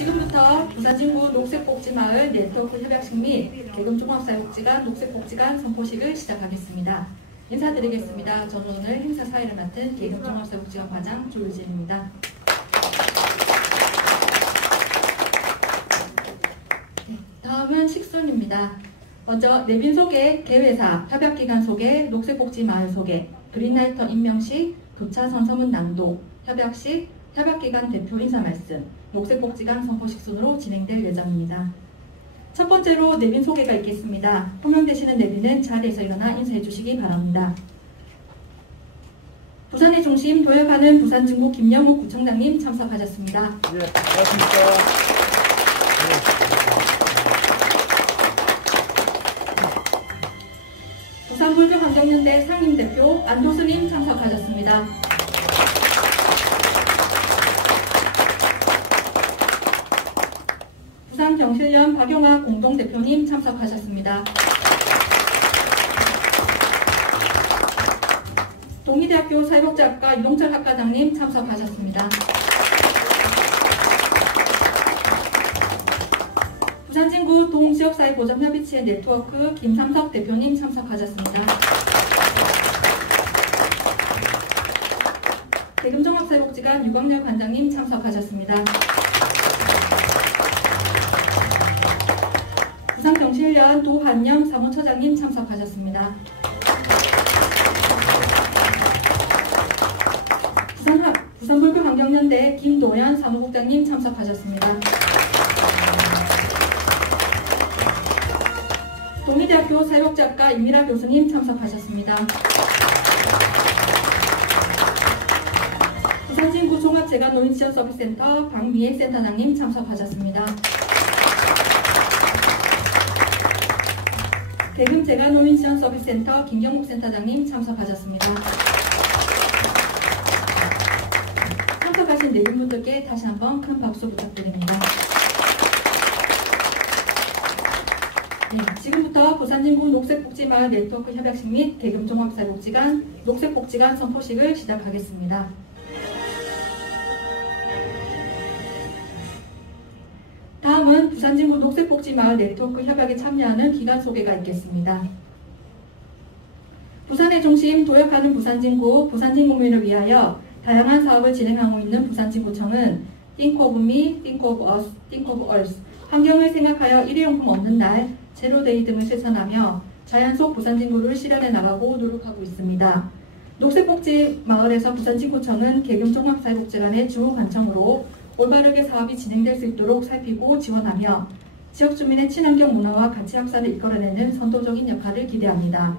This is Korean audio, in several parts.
지금부터 부산진구 녹색복지마을 네트워크 협약식 및 계금종합사회복지관 녹색복지관 선포식을 시작하겠습니다. 인사드리겠습니다. 저는 오늘 행사 사회를 맡은 계금종합사회복지관 과장 조유진입니다. 다음은 식순입니다. 먼저 내빈 소개, 개회사, 협약기관 소개, 녹색복지마을 소개, 그린라이터 임명식, 교차선 서문 낭독, 협약식, 협약기관 대표 인사 말씀, 녹색복지관 선포식 순으로 진행될 예정입니다. 첫 번째로 내빈 소개가 있겠습니다. 호명되시는 내빈은 자리에서 일어나 인사해 주시기 바랍니다. 부산의 중심 도약하는 부산진구 김영욱 구청장님 참석하셨습니다. 네, 반갑습니다. 부산불교환경연대 상임대표 안도수님 참석하셨습니다. 부산경실련 박용학 공동대표님 참석하셨습니다. 동의대학교 사회복지학과 이동철 학과장님 참석하셨습니다. 부산진구 동지역사회보전협의체 네트워크 김삼석 대표님 참석하셨습니다. 계금종합사회복지관 유광렬 관장님 참석하셨습니다. 부산경실련 도한영 사무처장님 참석하셨습니다. 부산불교환경연대 김도연 사무국장님 참석하셨습니다. 동의대학교 사회복지학과 임미라 교수님 참석하셨습니다. 부산진구 종합재가노인지원서비스센터 박미애 센터장님 참석하셨습니다. 계금재가노인지원서비스센터 김경목 센터장님 참석하셨습니다. 참석하신 내빈분들께 다시 한번 큰 박수 부탁드립니다. 네, 지금부터 부산진구 녹색복지마을 네트워크 협약식 및 계금종합사회복지관 녹색복지관 선포식을 시작하겠습니다. 다음은 부산진구 녹색복지마을 네트워크 협약에 참여하는 기관 소개가 있겠습니다. 부산의 중심 도약하는 부산진구민을 위하여 다양한 사업을 진행하고 있는 부산진구청은 Think of me, think of us, think of earth, 환경을 생각하여 일회용품 없는 날, 제로데이 등을 실천하며 자연 속 부산진구를 실현해 나가고 노력하고 있습니다. 녹색복지마을에서 부산진구청은 계금종합사회복지관의 주 관청으로 올바르게 사업이 진행될 수 있도록 살피고 지원하며 지역 주민의 친환경 문화와 가치 확산을 이끌어내는 선도적인 역할을 기대합니다.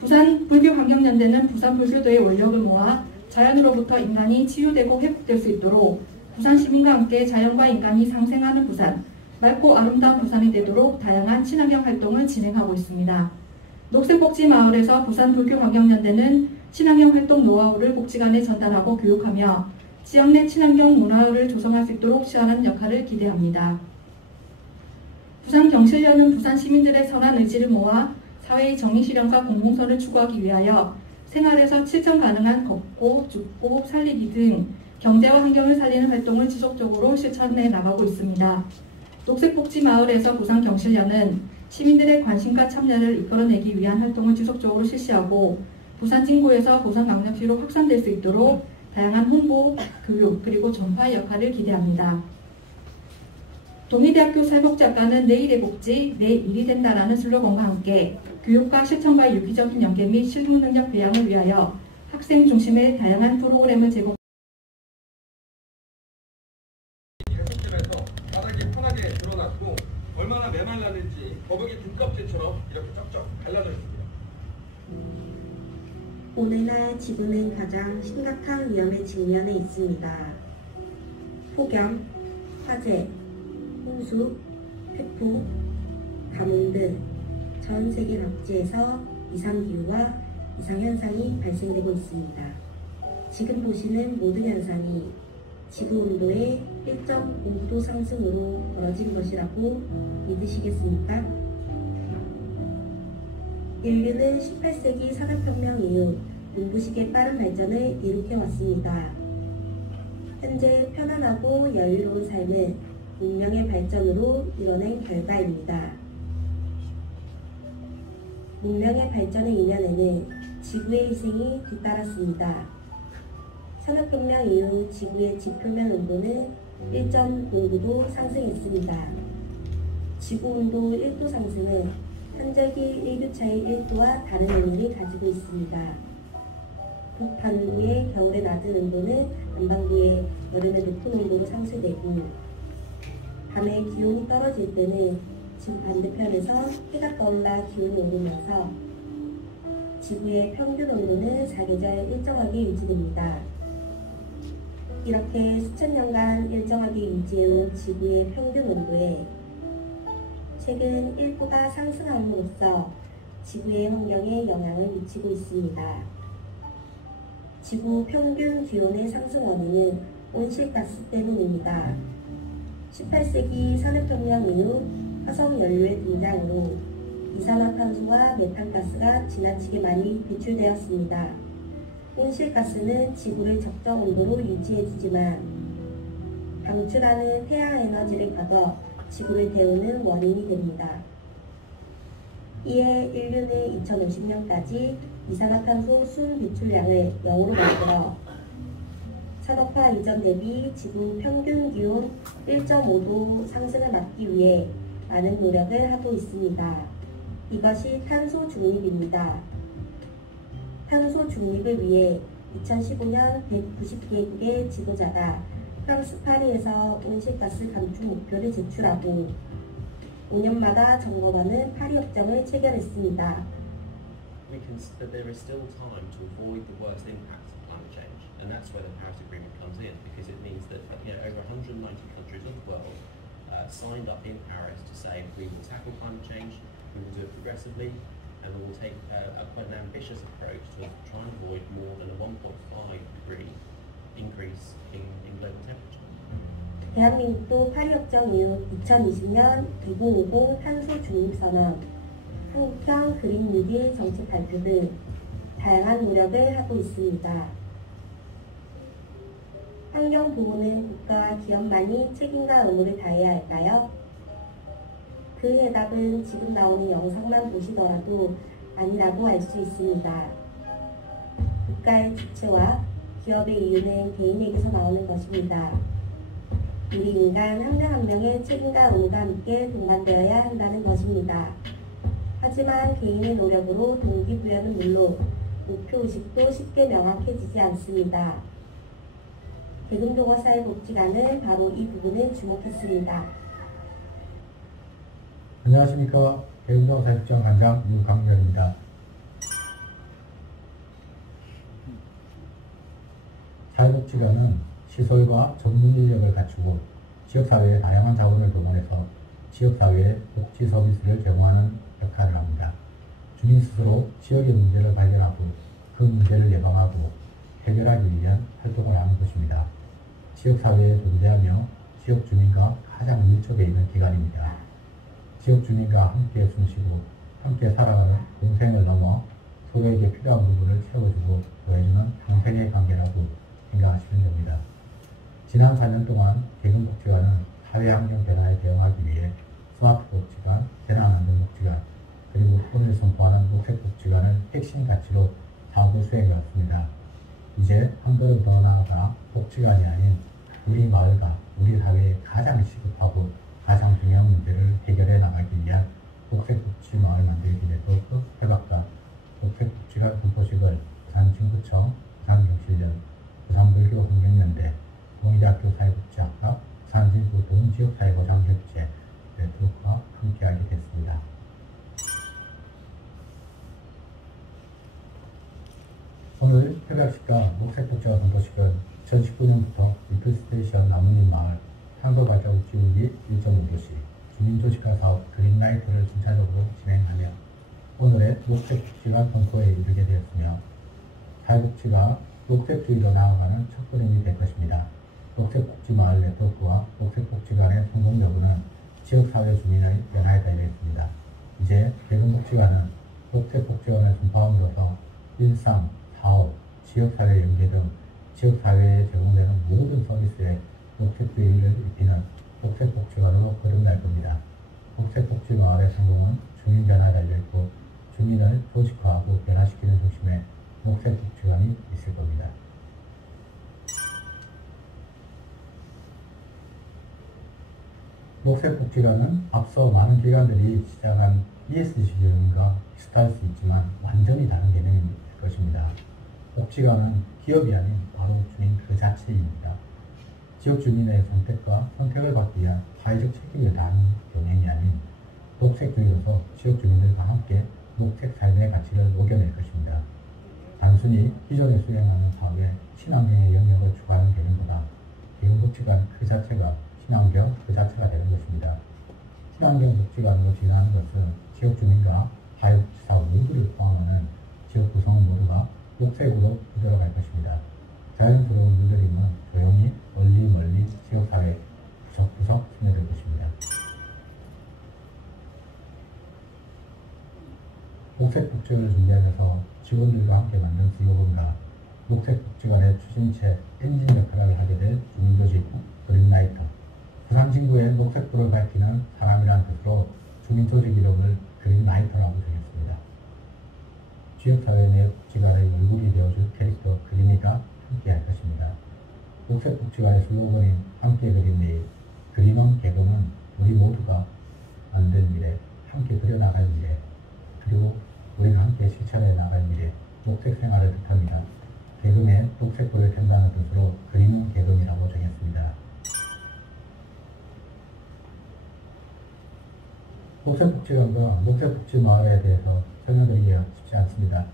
부산불교환경연대는 부산불교도의 원력을 모아 자연으로부터 인간이 치유되고 회복될 수 있도록 부산 시민과 함께 자연과 인간이 상생하는 부산, 맑고 아름다운 부산이 되도록 다양한 친환경 활동을 진행하고 있습니다. 녹색복지마을에서 부산불교환경연대는 친환경 활동 노하우를 복지관에 전달하고 교육하며 지역 내 친환경 문화를 조성할 수 있도록 시원한 역할을 기대합니다. 부산경실련은 부산 시민들의 선한 의지를 모아 사회의 정의 실현과 공공선을 추구하기 위하여 생활에서 실천 가능한 걷고, 죽고, 살리기 등 경제와 환경을 살리는 활동을 지속적으로 실천해 나가고 있습니다. 녹색복지마을에서 부산경실련은 시민들의 관심과 참여를 이끌어내기 위한 활동을 지속적으로 실시하고 부산진구에서 부산광역시로 확산될 수 있도록 다양한 홍보, 교육, 그리고 전파 역할을 기대합니다. 동의대학교 사회복지학과는 내일의 복지, 내 일이 된다라는 슬로건과 함께 교육과 실천과의 유기적인 연계 및 실무 능력 배양을 위하여 학생 중심의 다양한 프로그램을 제공. 햇빛에서 바닥이 편하게 드러났고 얼마나 메말랐는지 거북이 등껍질처럼 이렇게 쩍쩍 갈라져 있습니다. 오늘날 지구는 가장 심각한 위험에 직면해 있습니다. 폭염, 화재, 홍수, 태풍, 가뭄 등 전 세계 각지에서 이상기후와 이상현상이 발생되고 있습니다. 지금 보시는 모든 현상이 지구온도의 1.5도 상승으로 벌어진 것이라고 믿으시겠습니까? 인류는 18세기 산업혁명 이후 눈부시게 빠른 발전을 이룩해왔습니다. 현재 편안하고 여유로운 삶은 문명의 발전으로 이뤄낸 결과입니다. 문명의 발전의 이면에는 지구의 희생이 뒤따랐습니다. 산업혁명 이후 지구의 지표면 온도는 1.09도 상승했습니다. 지구온도 1도 상승은 현저기 일교차의 1도와 다른 의미를 가지고 있습니다. 북반구의 겨울의 낮은 온도는 남반구의 여름의 높은 온도로 상쇄되고, 밤에 기온이 떨어질 때는 지구 반대편에서 해가 떠올라 기온이 오르면서 지구의 평균 온도는 사계절 일정하게 유지됩니다. 이렇게 수천 년간 일정하게 유지해온 지구의 평균 온도에 최근 1도가 상승함으로써 지구의 환경에 영향을 미치고 있습니다. 지구 평균 기온의 상승 원인은 온실가스 때문입니다. 18세기 산업혁명 이후 화석연료의 등장으로 이산화탄소와 메탄가스가 지나치게 많이 배출되었습니다. 온실가스는 지구를 적정 온도로 유지해주지만 방출하는 태양에너지를 걷어 지구를 데우는 원인이 됩니다. 이에 인류는 2050년까지 이산화탄소 순 배출량을 0으로 만들어 산업화 이전 대비 지구 평균 기온 1.5도 상승을 막기 위해 많은 노력을 하고 있습니다. 이것이 탄소 중립입니다. 탄소 중립을 위해 2015년 190개국의 지도자가 프랑스 파리에서 온실가스 감축 목표를 제출하고 5년마다 점검하는 파리 협정을 체결했습니다. We can see that there is still time to avoid the worst impacts of climate change, and that's where the Paris Agreement comes in, because it means that over 190 countries of the world signed up in Paris to say we will tackle climate change, we will do it progressively, and we will take quite an ambitious approach to try and avoid more than a 1.5 degree increase in global temperature. 대한민국도 파리협정 이후 2020년 2050 탄소 중립선언, 한국형 그린 뉴딜 정책 발표 등 다양한 노력을 하고 있습니다. 환경 보호는 국가와 기업만이 책임과 의무를 다해야 할까요? 그 해답은 지금 나오는 영상만 보시더라도 아니라고 알 수 있습니다. 국가의 주체와 기업의 이유는 개인에게서 나오는 것입니다. 우리 인간 한 명 한 명의 책임과 의무가 함께 동반되어야 한다는 것입니다. 하지만 개인의 노력으로 동기부여는 물론 목표의식도 쉽게 명확해지지 않습니다. 대금도어사회복지관은 바로 이 부분에 주목했습니다. 안녕하십니까. 대금도어사회복지관 관장 유강렬입니다. 사회복지관은 시설과 전문 인력을 갖추고 지역사회의 다양한 자원을 동원해서 지역사회에 복지 서비스를 제공하는 역할을 합니다. 주민 스스로 지역의 문제를 발견하고 그 문제를 예방하고 해결하기 위한 활동을 하는 것입니다. 지역사회에 존재하며 지역 주민과 가장 밀접해 있는 기관입니다. 지역 주민과 함께 숨쉬고 함께 살아가는 공생을 넘어 서로에게 필요한 부분을 채워주고 더해주는 평생의 관계라고 생각하시면 됩니다. 지난 4년 동안 대금복지관은 사회환경 변화에 대응하기 위해 스마트복지관, 재난안전복지관, 그리고 오늘 선포하는 녹색복지관을 핵심 가치로 사업을 수행해왔습니다. 이제 한 걸음 더 나아가 복지관이 아닌 우리 마을과 우리 사회의 가장 시급하고 가장 중요한 문제를 해결해 나가기 위한 녹색복지 마을 만들기 위해 더욱 해박과 녹색복지관 분포식을 부산진구청, 부산경실련, 부산불교 환경연대, 동의대학교 사회복지학과, 부산진구 동지역사회보장협체 네트워크와 함께하게 됐습니다. 오늘 협약식과 녹색복지관 분포식은 2019년부터 리플스테이션 나뭇잎 마을 탄소발자국 지우기 1.5도시 주민조직화 사업 그린라이트를 순차적으로 진행하며 오늘의 녹색복지관 선포에 이르게 되었으며 사회복지가 녹색주의로 나아가는 첫걸음이 될 것입니다. 녹색복지마을 네트워크와 녹색복지관의 성공 여부는 지역사회 주민의 변화에 달려있습니다. 이제 대금복지관은 녹색복지관을 선포함으로써 일상, 사업, 지역사회 연계 등 지역사회에 제공되는 모든 서비스에 녹색주의를 입히는 녹색복지관으로 거듭날 겁니다. 녹색복지마을의 성공은 주민 변화에 달려있고 주민을 조직화하고 변화시키는 중심에 녹색복지관이 있을 겁니다. 녹색복지관은 앞서 많은 기관들이 시작한 ESG 지원과 비슷할 수 있지만 완전히 다른 개념일 것입니다. 복지관은 기업이 아닌 바로 주민 그 자체입니다. 지역 주민의 선택과 선택을 받기 위한 사회적 책임을 다하는 경영이 아닌 녹색주의로서 지역 주민들과 함께 녹색 삶의 가치를 녹여낼 것입니다. 단순히 기존에 수행하는 사업에 친환경의 영역을 추가하는 개념보다 개인복지관 그 자체가 친환경 그 자체가 되는 것입니다. 친환경 복지관으로 진화하는 것은 지역 주민과 사회복지사업 모두를 포함하는 지역 구성원 모두가 녹색으로 들어갈 것입니다. 자연스러운 물들임은 조용히 멀리 지역사회 구석구석 스며들 것입니다. 녹색복지를 준비하면서 직원들과 함께 만든 수요금과 녹색복지관의 추진체 엔진 역할을 하게 될 주민조직 그린라이터, 부산진구의 녹색불을 밝히는 사람이라는 뜻으로 주민조직 이름을 그린라이터라고 정했습니다. 지역사회 내 복지관의 얼굴이 되어줄 캐릭터 그린이가 함께 할 것입니다. 녹색복지관의 슬로건인 함께 그린 내일, 그림은 개그는 우리 모두가 만든 미래, 함께 그려나갈 미래, 그리고 우리가 함께 실천해 나갈 미래, 녹색 생활을 뜻합니다. 개근에 녹색불을 켠다는 뜻으로 그림은 개근이라고 정했습니다. 녹색복지관과 녹색복지마을에 대해서 설명드리기가 쉽지 않습니다.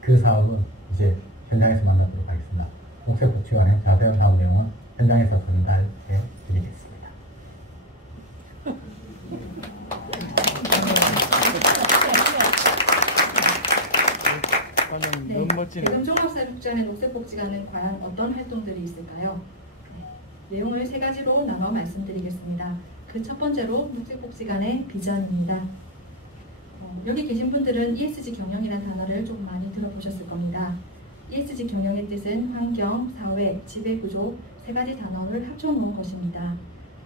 그 사업은 이제 현장에서 만나보도록 하겠습니다. 녹색복지관의 자세한 사업 내용은 현장에서 전달해 드리겠습니다. 네, 대금 종합사회복지관의 녹색복지관은 과연 어떤 활동들이 있을까요? 내용을 세 가지로 나눠 말씀드리겠습니다. 그 첫 번째로 녹색복지관의 비전입니다. 여기 계신 분들은 ESG 경영이라는 단어를 조금 많이 들어보셨을 겁니다. ESG 경영의 뜻은 환경, 사회, 지배구조 세 가지 단어를 합쳐놓은 것입니다.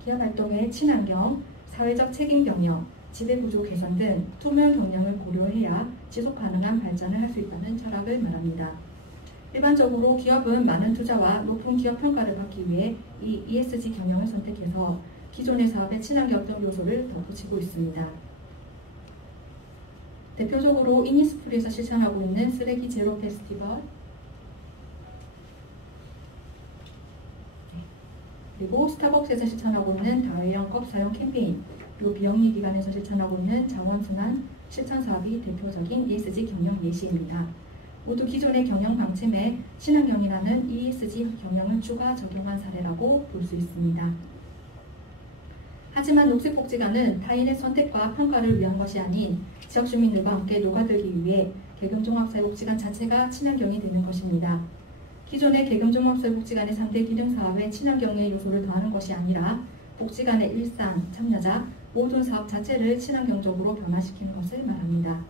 기업활동의 친환경, 사회적 책임 경영, 지배구조 개선 등 투명 경영을 고려해야 지속 가능한 발전을 할 수 있다는 철학을 말합니다. 일반적으로 기업은 많은 투자와 높은 기업 평가를 받기 위해 이 ESG 경영을 선택해서 기존의 사업에 친환경적 요소를 덧붙이고 있습니다. 대표적으로 이니스프리에서 실천하고 있는 쓰레기 제로 페스티벌, 그리고 스타벅스에서 실천하고 있는 다회용 컵 사용 캠페인, 그리고 비영리 기관에서 실천하고 있는 자원순환 실천 사업이 대표적인 ESG 경영 예시입니다. 모두 기존의 경영 방침에 친환경이라는 ESG 경영을 추가 적용한 사례라고 볼 수 있습니다. 하지만 녹색복지관은 타인의 선택과 평가를 위한 것이 아닌 지역 주민들과 함께 녹아들기 위해 계금종합사회복지관 자체가 친환경이 되는 것입니다. 기존의 계금종합사회복지관의 3대 기능 사업에 친환경의 요소를 더하는 것이 아니라 복지관의 일상, 참여자, 모든 사업 자체를 친환경적으로 변화시키는 것을 말합니다.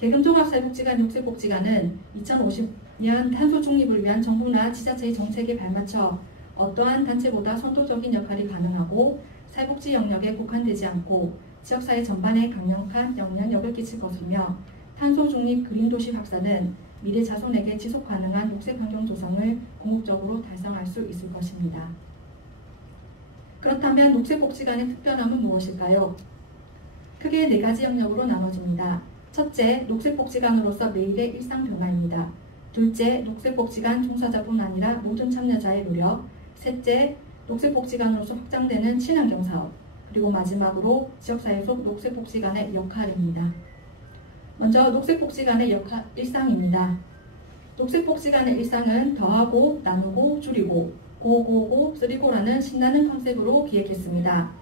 계금종합사회복지관 녹색복지관은 2050년 탄소 중립을 위한 정부나 지자체의 정책에 발맞춰 어떠한 단체보다 선도적인 역할이 가능하고 사회복지 영역에 국한되지 않고 지역사회 전반에 강력한 영향력을 끼칠 것이며 탄소 중립 그린도시 확산은 미래 자손에게 지속 가능한 녹색 환경 조성을 궁극적으로 달성할 수 있을 것입니다. 그렇다면 녹색복지관의 특별함은 무엇일까요? 크게 4가지 영역으로 나눠집니다. 첫째, 녹색복지관으로서 매일의 일상 변화입니다. 둘째, 녹색복지관 종사자뿐 아니라 모든 참여자의 노력. 셋째, 녹색복지관으로서 확장되는 친환경 사업. 그리고 마지막으로 지역사회 속 녹색복지관의 역할입니다. 먼저 녹색복지관의 일상입니다. 녹색복지관의 일상은 더하고, 나누고, 줄이고, 고고고, 쓰리고라는 신나는 컨셉으로 기획했습니다.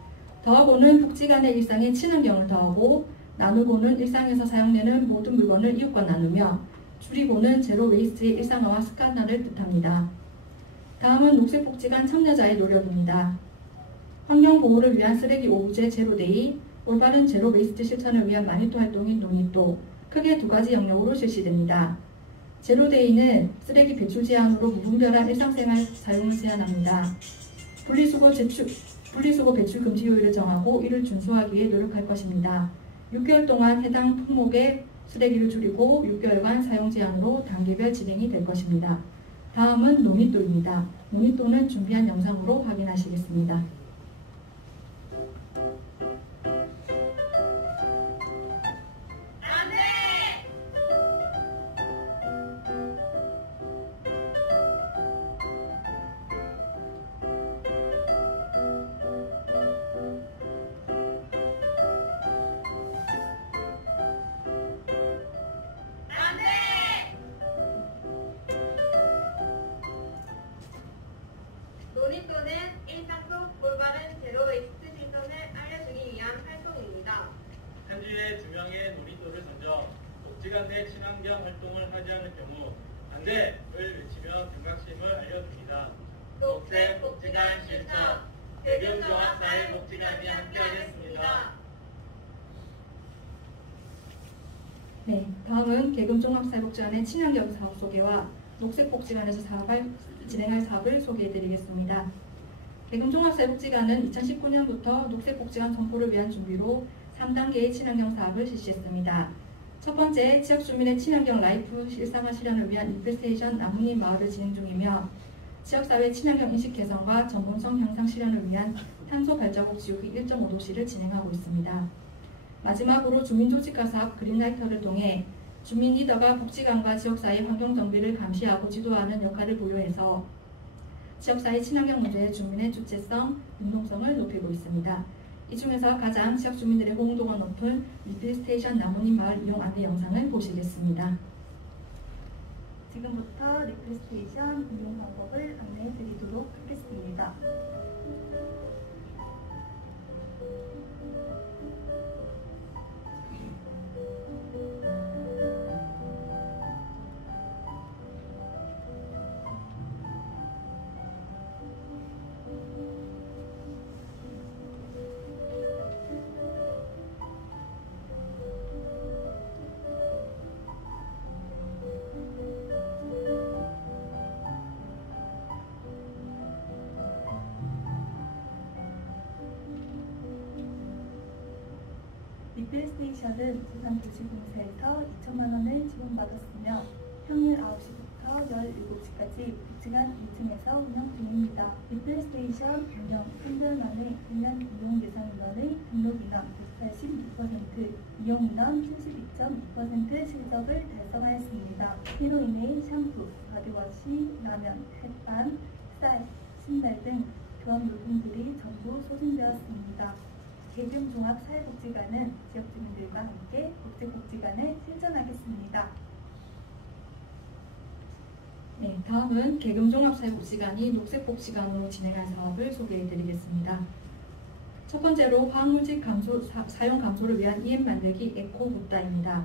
더하고는 복지관의 일상에 친환경을 더하고, 나누고는 일상에서 사용되는 모든 물건을 이웃과 나누며, 줄이고는 제로 웨이스트의 일상화와 습관화를 뜻합니다. 다음은 녹색복지관 참여자의 노력입니다. 환경보호를 위한 쓰레기 오브제 제로데이, 올바른 제로 웨이스트 실천을 위한 마니또 활동인 노니또, 크게 2가지 영역으로 실시됩니다. 제로데이는 쓰레기 배출 제한으로 무분별한 일상생활 사용을 제한합니다. 분리수거 배출 금지 요일을 정하고 이를 준수하기 위해 노력할 것입니다. 6개월 동안 해당 품목의 쓰레기를 줄이고 6개월간 사용 제한으로 단계별 진행이 될 것입니다. 다음은 논의도입니다. 논의도는 준비한 영상으로 확인하시겠습니다. 논의도는 일상 속 올바른 제로 웨이스트 실천을 알려주기 위한 활동입니다. 한 주에 2명의 놀이도를 선정 복지관 내 친환경 활동을 하지 않을 경우 반대를 외치며 경각심을 알려줍니다. 녹색 복지관 실천 대금종합사회복지관이 함께하겠습니다. 네, 다음은 계금종합사회복지관의 친환경 사업 소개와 녹색복지관에서 진행할 사업을 소개해드리겠습니다. 계금종합사회복지관은 2019년부터 녹색복지관 선포를 위한 준비로 3단계의 친환경 사업을 실시했습니다. 첫 번째, 지역 주민의 친환경 라이프 일상화 실현을 위한 리플스테이션 나뭇잎 마을을 진행 중이며 지역사회 친환경 인식 개선과 전문성 향상 실현을 위한 탄소 발자국 지우기 1.5도시를 진행하고 있습니다. 마지막으로 주민조직화 사업 그린라이터를 통해 주민 리더가 복지관과 지역사회 환경정비를 감시하고 지도하는 역할을 부여해서 지역사회 친환경 문제의 주민의 주체성, 능동성을 높이고 있습니다. 이 중에서 가장 지역 주민들의 호응도가 높은 리필스테이션 나뭇잎 마을 이용 안내 영상을 보시겠습니다. 지금부터 리필스테이션 이용 방법을 안내해 드리도록 하겠습니다. 리필스테이션은 부산도시공사에서 2천만 원을 지원받았으며 평일 9시부터 17시까지 복지관 1층에서 운영 중입니다. 리필스테이션 운영 3개월 만에 1년 이용 예상 인원의 등록 인원 182%, 이용 인원 72.2% 실적을 달성하였습니다. 이로 인해 샴푸, 바디워시, 라면, 햇반, 쌀, 신발 등 교환 물품들이 전부 소진되었습니다. 계금종합사회복지관은 지역 주민들과 함께 녹색복지관을 실천하겠습니다. 네, 다음은 계금종합사회복지관이 녹색복지관으로 진행할 사업을 소개해드리겠습니다. 첫 번째로 화학물질 사용 감소를 위한 EM 만들기 에코붓다입니다.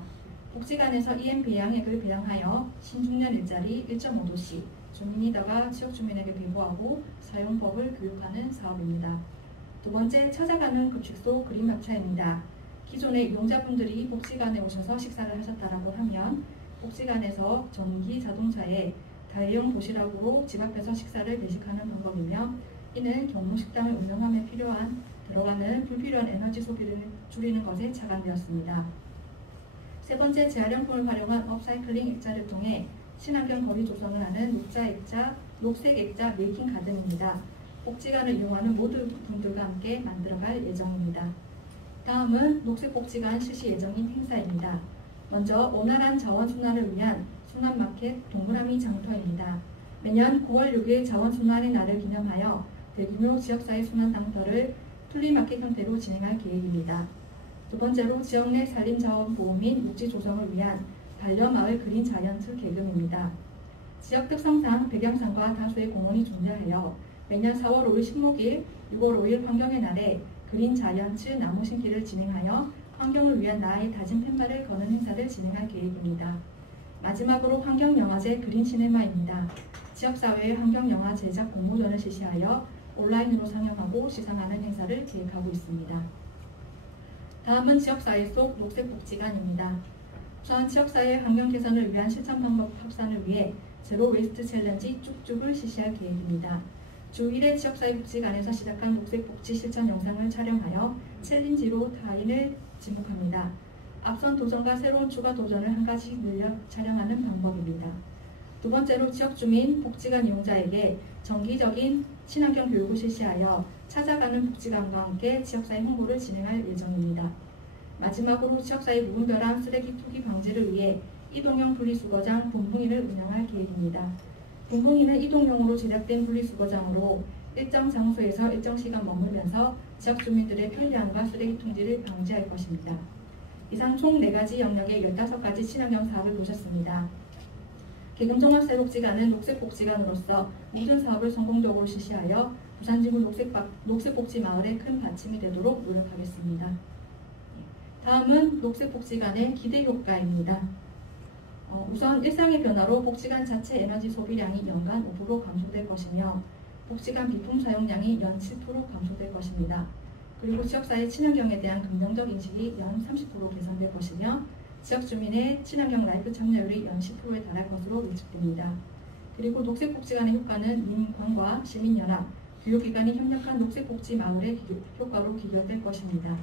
복지관에서 EM 배양액을 배양하여 신중년 일자리 1.5도씨 주민 리더가 지역 주민에게 배부하고 사용법을 교육하는 사업입니다. 두 번째, 찾아가는 급식소 그린마차입니다. 기존의 이용자분들이 복지관에 오셔서 식사를 하셨다라고 하면 복지관에서 전기 자동차에 다회용 도시락으로 집 앞에서 식사를 배식하는 방법이며 이는 경로식당을 운영함에 들어가는 불필요한 에너지 소비를 줄이는 것에 착안되었습니다. 세 번째, 재활용품을 활용한 업사이클링 액자를 통해 친환경 거리 조성을 하는 녹색 액자 메이킹 가든입니다. 복지관을 이용하는 모든 분들과 함께 만들어갈 예정입니다. 다음은 녹색복지관 실시 예정인 행사입니다. 먼저 원활한 자원순환을 위한 순환마켓 동그라미 장터입니다. 매년 9월 6일 자원순환의 날을 기념하여 대규모 지역사회 순환장터를 플리마켓 형태로 진행할 계획입니다. 두 번째로 지역 내 산림자원보호 및 육지 조성을 위한 반려마을 그린 자이언트 계금입니다. 지역 특성상 백양산과 다수의 공원이 존재하여 매년 4월 5일 식목일, 6월 5일 환경의 날에 그린 자이언츠 나무 심기를 진행하여 환경을 위한 나의 다진 펜발을 거는 행사를 진행할 계획입니다. 마지막으로 환경영화제 그린 시네마입니다. 지역사회의 환경영화 제작 공모전을 실시하여 온라인으로 상영하고 시상하는 행사를 계획하고 있습니다. 다음은 지역사회 속 녹색복지관입니다. 우선 지역사회 환경 개선을 위한 실천 방법 확산을 위해 제로 웨이스트 챌린지 쭉쭉을 실시할 계획입니다. 주 1회 지역사회복지관에서 시작한 녹색복지 실천 영상을 촬영하여 챌린지로 타인을 지목합니다. 앞선 도전과 새로운 추가 도전을 한 가지 늘려 촬영하는 방법입니다. 두 번째로 지역주민 복지관 이용자에게 정기적인 친환경 교육을 실시하여 찾아가는 복지관과 함께 지역사회 홍보를 진행할 예정입니다. 마지막으로 지역사회 무분별한 쓰레기 투기 방지를 위해 이동형 분리수거장 분봉인을 운영할 계획입니다. 분봉인은 이동형으로 제작된 분리수거장으로 일정 장소에서 일정 시간 머물면서 지역 주민들의 편리함과 쓰레기 통지를 방지할 것입니다. 이상 총 4가지 영역의 15가지 친환경 사업을 보셨습니다. 계금종합사회복지관은 녹색복지관으로서 모든 사업을 성공적으로 실시하여 부산지구 녹색복지 마을의 큰 받침이 되도록 노력하겠습니다. 다음은 녹색복지관의 기대효과입니다. 우선 일상의 변화로 복지관 자체 에너지 소비량이 연간 5% 감소될 것이며 복지관 비품 사용량이 연 7% 감소될 것입니다. 그리고 지역사회 친환경에 대한 긍정적 인식이 연 30% 개선될 것이며 지역 주민의 친환경 라이프 참여율이 연 10%에 달할 것으로 예측됩니다. 그리고 녹색복지관의 효과는 민관과 시민연합, 교육기관이 협력한 녹색복지 마을의 효과로 기결될 것입니다.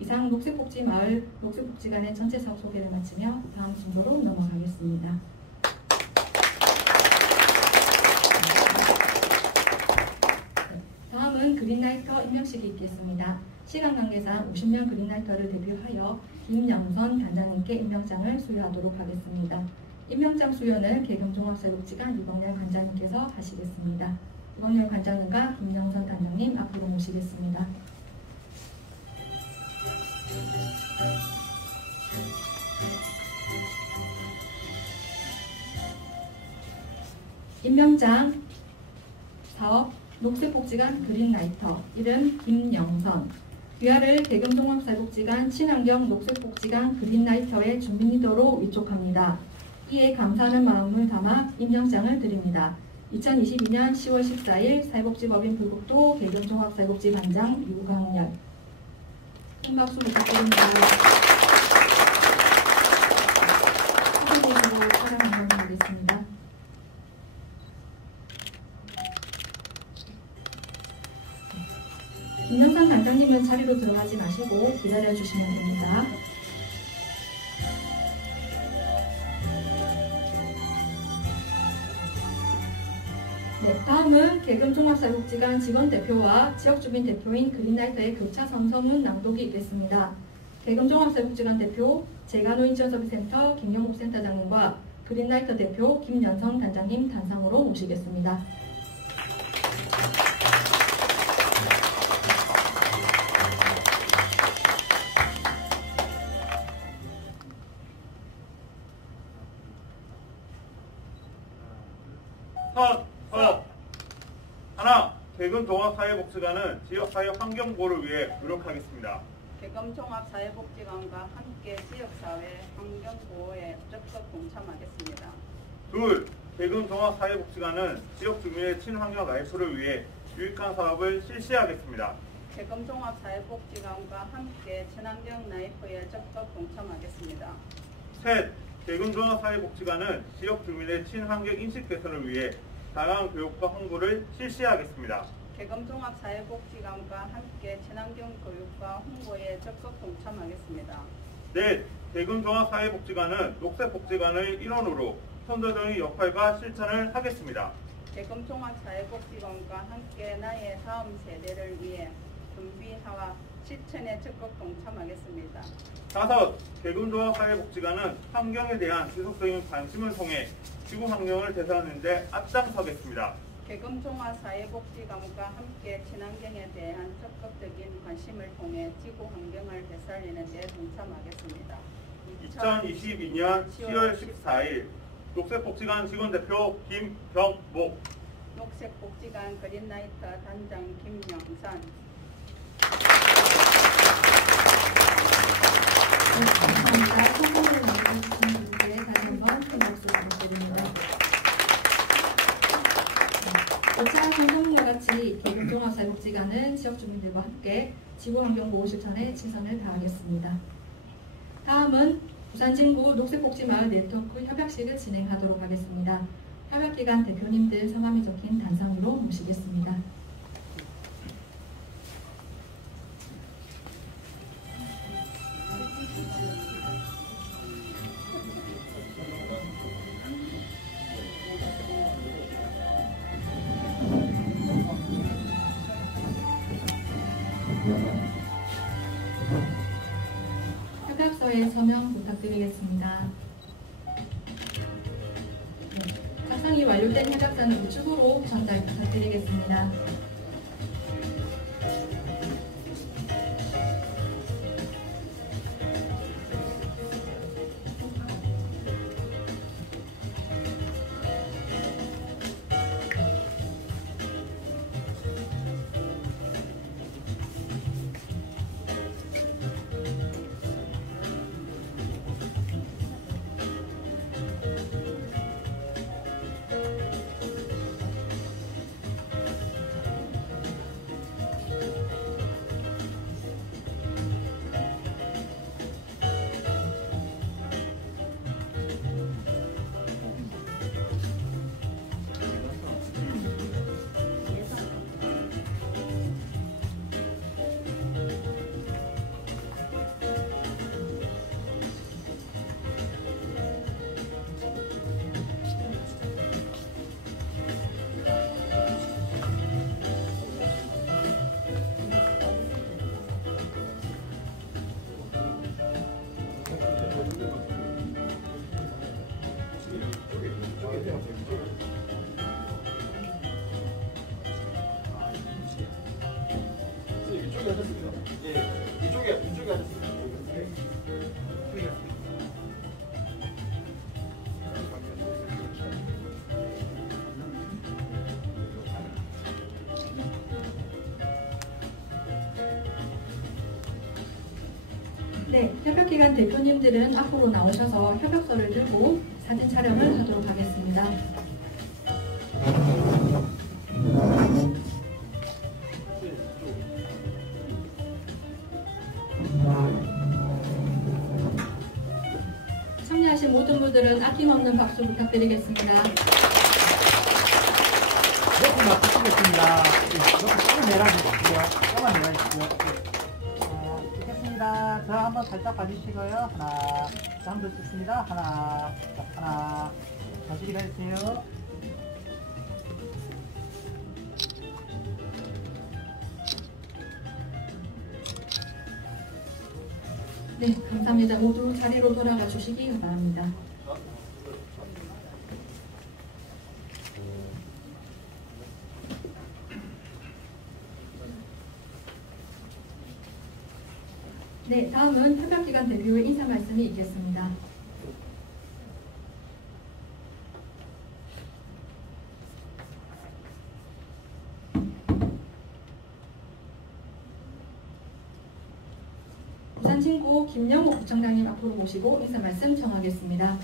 이상 녹색복지 마을 녹색복지관의 전체 사업 소개를 마치며 다음 순서로 넘어가겠습니다. 다음은 그린라이터 임명식이 있겠습니다. 시간 관계상 50명 그린라이터를 대표하여 김영선 단장님께 임명장을 수여하도록 하겠습니다. 임명장 수여는 계금종합사회복지관 유광열 관장님께서 하시겠습니다. 유광열 관장님과 김영선 단장님 앞으로 모시겠습니다. 임명장 사업 녹색복지관 그린라이터 이름 김영선 위아래 계금종합사회복지관 친환경 녹색복지관 그린라이터의 준비리더로 위촉합니다. 이에 감사하는 마음을 담아 임명장을 드립니다. 2022년 10월 14일 사회복지법인 불국도 계금종합사회복지관장 유광열 큰 박수 부탁드립니다. 사회복지로 촬영 한번 보겠습니다. 김영선 단장님은 자리로 들어가지 마시고 기다려주시면 됩니다. 네, 다음은 계금종합사회복지관 직원대표와 지역주민 대표인 그린라이터의 교차 성서문 낭독이 있겠습니다. 계금종합사회복지관 대표 재가노인지원서비스센터 김영국 센터장님과 그린라이터 대표 김연성 단장님 단상으로 모시겠습니다. 하나, 계금종합사회복지관은 지역사회 환경보호를 위해 노력하겠습니다. 계금종합사회복지관과 함께 지역사회 환경보호에 적극 동참하겠습니다. 둘, 계금종합사회복지관은 지역주민의 친환경 라이프를 위해 유익한 사업을 실시하겠습니다. 계금종합사회복지관과 함께 친환경 라이프에 적극 동참하겠습니다. 셋, 계금종합사회복지관은 지역주민의 친환경 인식 개선을 위해 다양한 교육과 홍보를 실시하겠습니다. 계금종합사회복지관과 함께 친환경 교육과 홍보에 적극 동참하겠습니다. 넷, 계금종합사회복지관은 녹색복지관의 일원으로 선도적인 역할과 실천을 하겠습니다. 계금종합사회복지관과 함께 나의 다음 세대를 위해 준비와 실천에 적극 동참하겠습니다. 다섯, 계금종합사회복지관은 환경에 대한 지속적인 관심을 통해 지구 환경을 되살리는 데 앞장서겠습니다. 계금종합사회복지관과 함께 친환경에 대한 적극적인 관심을 통해 지구 환경을 되살리는 데 동참하겠습니다. 2022년 10월 14일 녹색복지관 직원대표 김경목, 녹색복지관 그린라이터 단장 김영선. 감사합니다. 성공을 만들어주신 분들께 다시 한번 큰 박수 부탁드립니다. 5차 성공과 같이 계금종합사회복지관은 지역주민들과 함께 지구환경보호 실천에 최선을 다하겠습니다. 다음은 부산진구 녹색복지마을 네트워크 협약식을 진행하도록 하겠습니다. 협약기관 대표님들 성함이 적힌 단상으로 모시겠습니다. 협약서에 서명 부탁드리겠습니다. 작성이 완료된 협약서는 우측으로 전달 부탁드리겠습니다. 네, 협약기관 대표님들은 앞으로 나오셔서 협약서를 들고 사진 촬영을 하도록 하겠습니다. 참여하신 모든 분들은 아낌없는 박수 부탁드리겠습니다. 이렇게 맞추시겠습니다. 조금 내려주시고요. 조금만 내려주시고요. 됐습니다. 저 한번 살짝 봐주시고요. 하나, 자, 한번 더 찍습니다. 하나, 자, 하나. 다시 기다리세요. 네, 감사합니다. 모두 자리로 돌아가 주시기 바랍니다. 네, 다음은 협약기관 대표의 인사 말씀이 있겠습니다. 부산진구 김영호 구청장님 앞으로 모시고 인사 말씀 청하겠습니다.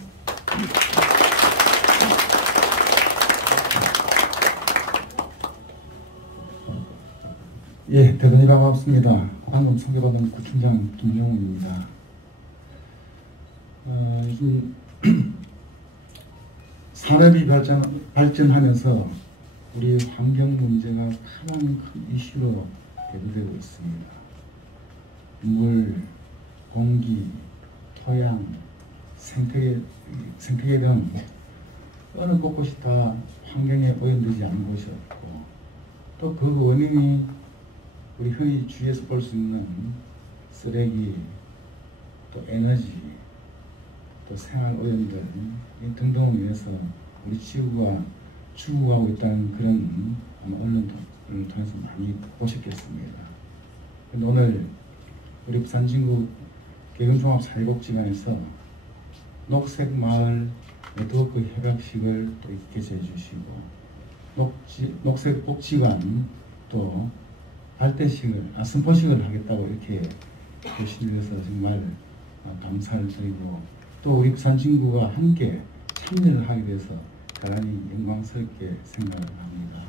예, 대단히 반갑습니다. 방금 소개받은 구청장 김영우입니다. 요즘 산업이 발전하면서 우리 환경 문제가 가장 큰 이슈로 대두되고 있습니다. 물, 공기, 토양, 생태계 등 어느 곳곳이 다 환경에 오염되지 않은 곳이 없고 또 그 원인이 우리 흔히 주위에서 볼 수 있는 쓰레기, 또 에너지, 또 생활 오염들 등등을 위해서 우리 지구가 죽어가고 있다는 그런 아마 언론을 통해서 많이 보셨겠습니다. 근데 오늘 우리 부산진구 계금종합사회복지관에서 녹색마을 네트워크 협약식을 또 개최해 주시고 녹색복지관 또 선포식을 하겠다고 이렇게 해주셔서 정말 감사를 드리고 또 우리 부산진구가 함께 참여를 하게 돼서 대단히 영광스럽게 생각을 합니다.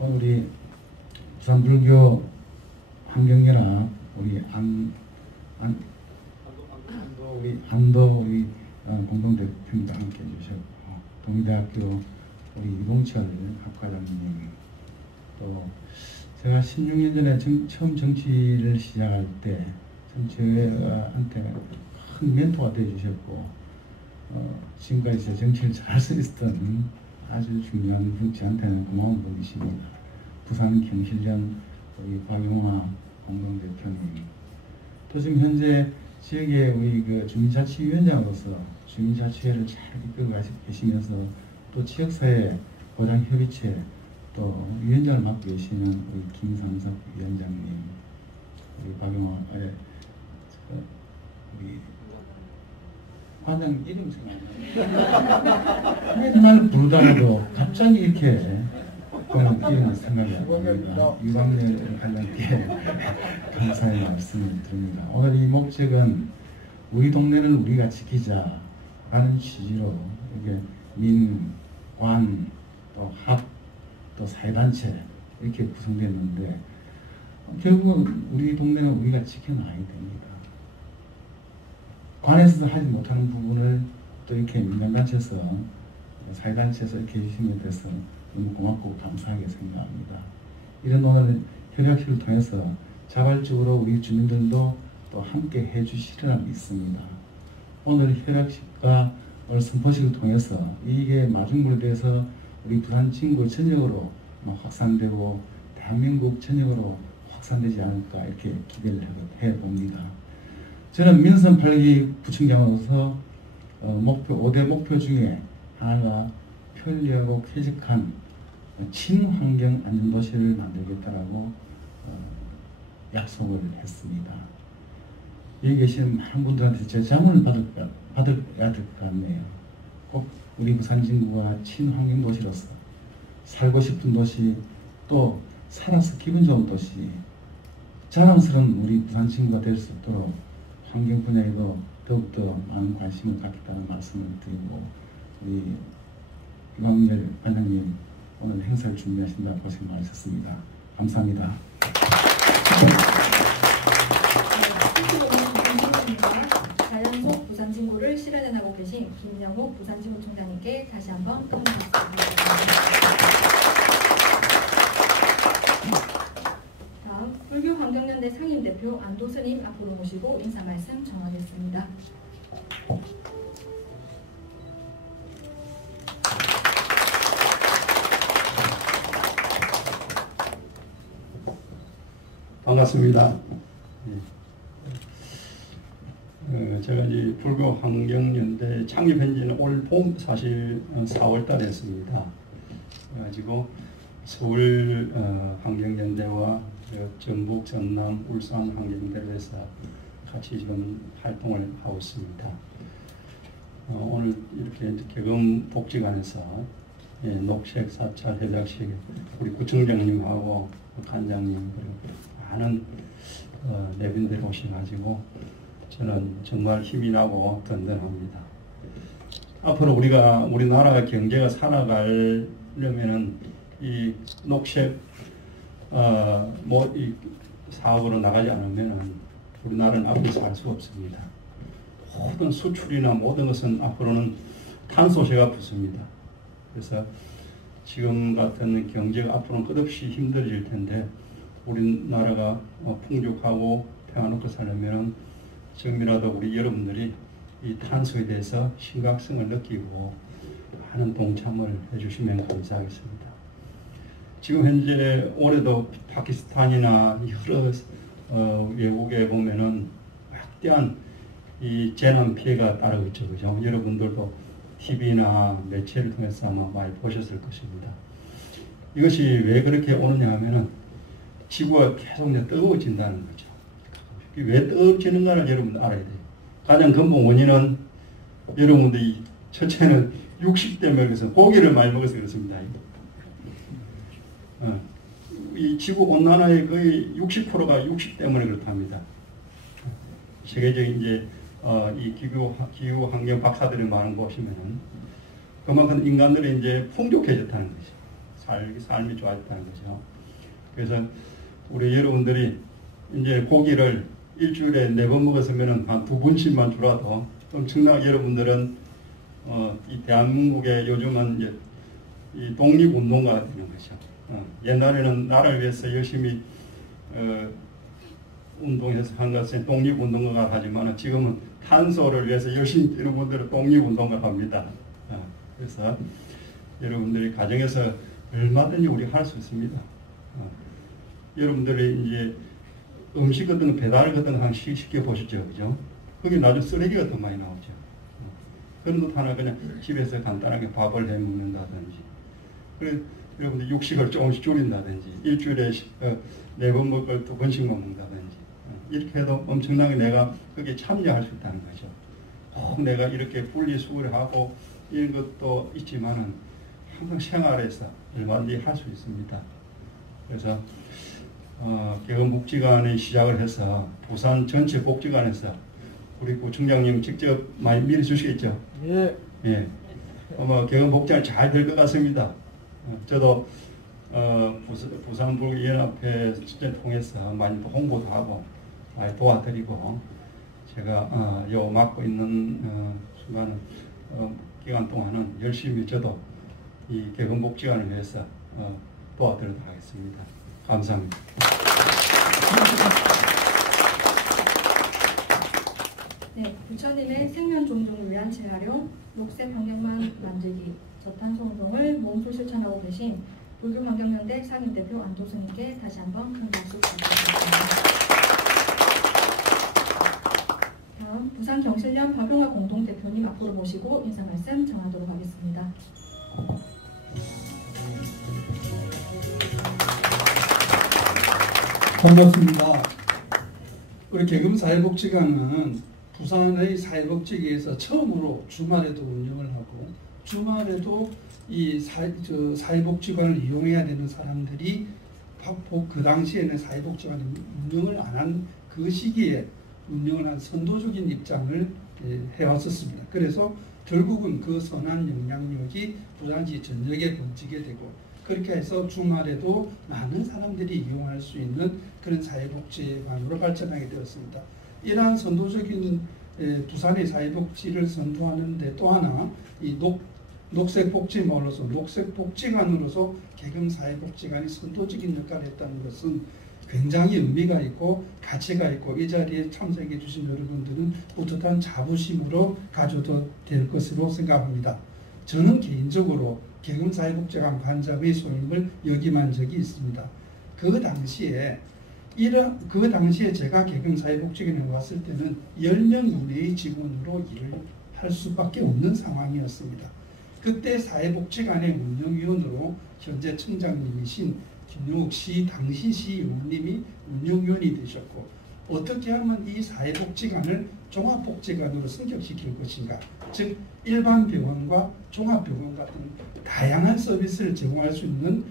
오늘 우리 부산불교 환경연합 우리 또 우리 한도 우리 공동대표님도 함께 해주셨고, 동의대학교 우리 이동철 학과장님, 또 제가 16년 전에 처음 정치를 시작할 때 저한테 큰 멘토가 되어주셨고, 지금까지 정치를 잘할 수 있었던 아주 중요한 분, 저한테는 고마운 분이십니다. 부산 경실련 우리 박용화 공동대표님, 또 지금 현재 지역의 우리 그 주민자치위원장으로서 주민자치회를 잘 이끌고 계시면서 또 지역사회 보장협의체 또 위원장을 맡고 계시는 우리 김상석 위원장님, 우리 박용화 우리 관장 이름 생각 안 나요. 맨날 부르다가도 갑자기 이렇게 이런 생각이 납니다. 유광렬 관련께 감사의 말씀을 드립니다. 오늘 이 목적은 우리 동네를 우리가 지키자라는 취지로 이게 민, 관, 또 합, 또 사회단체 이렇게 구성됐는데 결국은 우리 동네는 우리가 지켜놔야 됩니다. 관에서도 하지 못하는 부분을 또 이렇게 민간단체에서 사회단체에서 이렇게 해주시는 데 대해서 너무 고맙고 감사하게 생각합니다. 이런 오늘 협약식을 통해서 자발적으로 우리 주민들도 또 함께 해주시리라 믿습니다. 오늘 협약식과 오늘 선포식을 통해서 이게 마중물에 대해서 우리 부산 진구 전역으로 확산되고 대한민국 전역으로 확산되지 않을까 이렇게 기대를 해봅니다. 저는 민선 8기 구청장으로서 5대 목표 중에 하나가 편리하고 쾌적한 친환경 안전도시를 만들겠다라고 약속을 했습니다. 여기 계시는 많은 분들한테 제 자문을 받아야 될 것 같네요. 꼭 우리 부산 진구가 친환경 도시로서 살고 싶은 도시, 또 살아서 기분 좋은 도시, 자랑스러운 우리 부산 진구가 될 수 있도록 환경 분야에도 더욱더 많은 관심을 갖겠다는 말씀을 드리고, 우리 유광렬 관장님 오늘 행사를 준비하신다 고생 많으셨습니다. 감사합니다. 자연 속 부산진구를 실현해나가고 계신 김영욱 부산진구총장님께 다시 한번 감사드립니다. 다음 불교환경연대 상임대표 안도스님 앞으로 모시고 인사 말씀 전하겠습니다. 반갑습니다. 제가 이제 불교환경연대 창립한 지는 올 봄 사실 4월 달에 했습니다. 그래가지고 서울 환경연대와 전북, 전남, 울산 환경연대로 해서 같이 지금 활동을 하고 있습니다. 오늘 이렇게 개금 복지관에서 녹색 사찰 협약식 우리 구청장님하고 관장님 그리고 많은 내빈들 오셔가지고 저는 정말 힘이 나고 든든합니다. 앞으로 우리나라가 경제가 살아가려면은 이 녹색 이 사업으로 나가지 않으면은 우리나라는 앞으로 살 수 없습니다. 모든 수출이나 모든 것은 앞으로는 탄소세가 붙습니다. 그래서 지금 같은 경제가 앞으로는 끝없이 힘들어질 텐데 우리나라가 풍족하고 평화롭게 살려면 지금이라도 우리 여러분들이 이 탄소에 대해서 심각성을 느끼고 많은 동참을 해주시면 감사하겠습니다. 지금 현재 올해도 파키스탄이나 여러 외국에 보면은 막대한 이 재난 피해가 따르고 있죠, 그죠? 여러분들도 TV나 매체를 통해서 아마 많이 보셨을 것입니다. 이것이 왜 그렇게 오느냐 하면은 지구가 계속 뜨거워진다는 거죠. 왜 뜨거워지는가를 여러분들 알아야 돼요. 가장 근본 원인은 여러분들이 첫째는 육식 때문에 그래서 고기를 많이 먹어서 그렇습니다. 이 지구 온난화의 거의 60%가 육식 때문에 그렇답니다. 세계적인 이제 이 기후 환경 박사들이 많은 거 보시면은 그만큼 인간들이 이제 풍족해졌다는 거죠. 삶이 좋아졌다는 거죠. 그래서 우리 여러분들이 이제 고기를 일주일에 4번 먹었으면은 한 2번씩만 주라도 엄청나게 여러분들은 이 대한민국의 요즘은 이제 이 독립운동가가 되는 것이죠. 옛날에는 나라를 위해서 열심히 운동해서 한 것은 독립운동가가 하지만 지금은 탄소를 위해서 열심히 뛰는 분들은 독립운동가 합니다. 그래서 여러분들이 가정에서 얼마든지 우리 할 수 있습니다. 여러분들이 이제 음식 같은 거 배달 같은 거 쉽게 보시죠, 그죠? 거기 나중에 쓰레기가 더 많이 나오죠. 그런 것 하나 그냥 집에서 간단하게 밥을 해 먹는다든지, 그래 여러분들 육식을 조금씩 줄인다든지, 일주일에 4번 먹을 걸 2번씩 먹는다든지, 이렇게 해도 엄청나게 내가 거기에 참여할 수 있다는 거죠. 내가 이렇게 분리수거를 하고 이런 것도 있지만은 항상 생활에서 얼마든지 할 수 있습니다. 그래서 개헌복지관의 시작을 해서 부산 전체 복지관에서 우리 구청장님 직접 많이 밀어주시겠죠? 예. 예. 아마 개헌복지관 잘 될 것 같습니다. 저도 부산 불교연합회 통해서 많이 홍보도 하고 많이 도와드리고, 제가 요 맡고 있는 순간은 기간 동안은 열심히 저도 이 개헌복지관을 위해서 도와드리도록 하겠습니다. 감사합니다. 네, 부처님의 생명 존중을 위한 재활용, 녹색 환경만 만들기, 저탄소 운동을 몸소 실천하고 계신 불교환경연대 상임대표 안도승님께 다시 한번 큰 박수 부탁드립니다. 다음 부산경실련 박용화 공동대표님 앞으로 모시고 인사 말씀 전하도록 하겠습니다. 반갑습니다. 우리 개금사회복지관은 부산의 사회복지계에서 처음으로 주말에도 운영을 하고, 주말에도 이 사회복지관을 이용해야 되는 사람들이 그 당시에는 사회복지관을 운영을 안 한 그 시기에 운영을 한 선도적인 입장을 해왔었습니다. 그래서 결국은 그 선한 영향력이 부산시 전역에 번지게 되고, 그렇게 해서 주말에도 많은 사람들이 이용할 수 있는 그런 사회복지관으로 발전하게 되었습니다. 이러한 선도적인 부산의 사회복지를 선도하는데 또 하나 이 녹색복지마을로서 녹색복지관으로서 개금사회복지관이 선도적인 역할을 했다는 것은 굉장히 의미가 있고 가치가 있고, 이 자리에 참석해 주신 여러분들은 뿌듯한 자부심으로 가져도 될 것으로 생각합니다. 저는 개인적으로 개금사회복지관 관장의 소임을 역임한 적이 있습니다. 그 당시에 제가 개금사회복지관에 왔을 때는 10명 이내의 직원으로 일을 할 수밖에 없는 상황이었습니다. 그때 사회복지관의 운영위원으로 현재 청장님이신 김용욱 당시 시의원님이 운영위원이 되셨고, 어떻게 하면 이 사회복지관을 종합복지관으로 승격시킬 것인가, 즉 일반 병원과 종합병원 같은 다양한 서비스를 제공할 수 있는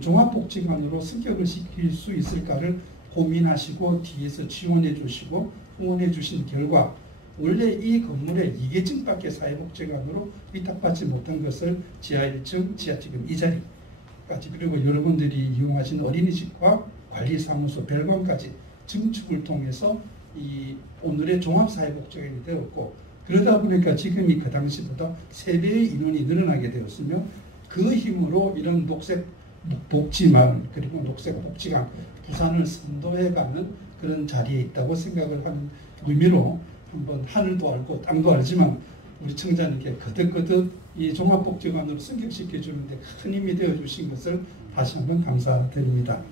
종합복지관으로 승격을 시킬 수 있을까를 고민하시고 뒤에서 지원해 주시고 후원해 주신 결과, 원래 이 건물에 2계층밖에 사회복지관으로 위탁받지 못한 것을 지하 1층, 지하 지금 이 자리까지, 그리고 여러분들이 이용하신 어린이집과 관리사무소, 별관까지 증축을 통해서 이 오늘의 종합사회복지관이 되었고, 그러다 보니까 지금이 그 당시보다 3배의 인원이 늘어나게 되었으며, 그 힘으로 이런 녹색복지마을 그리고 녹색복지관 부산을 선도해가는 그런 자리에 있다고 생각을 하는 의미로 한번 하늘도 알고 땅도 알지만 우리 청장님께 거듭거듭 이 종합복지관으로 승격시켜 주는데 큰 힘이 되어 주신 것을 다시 한번 감사드립니다.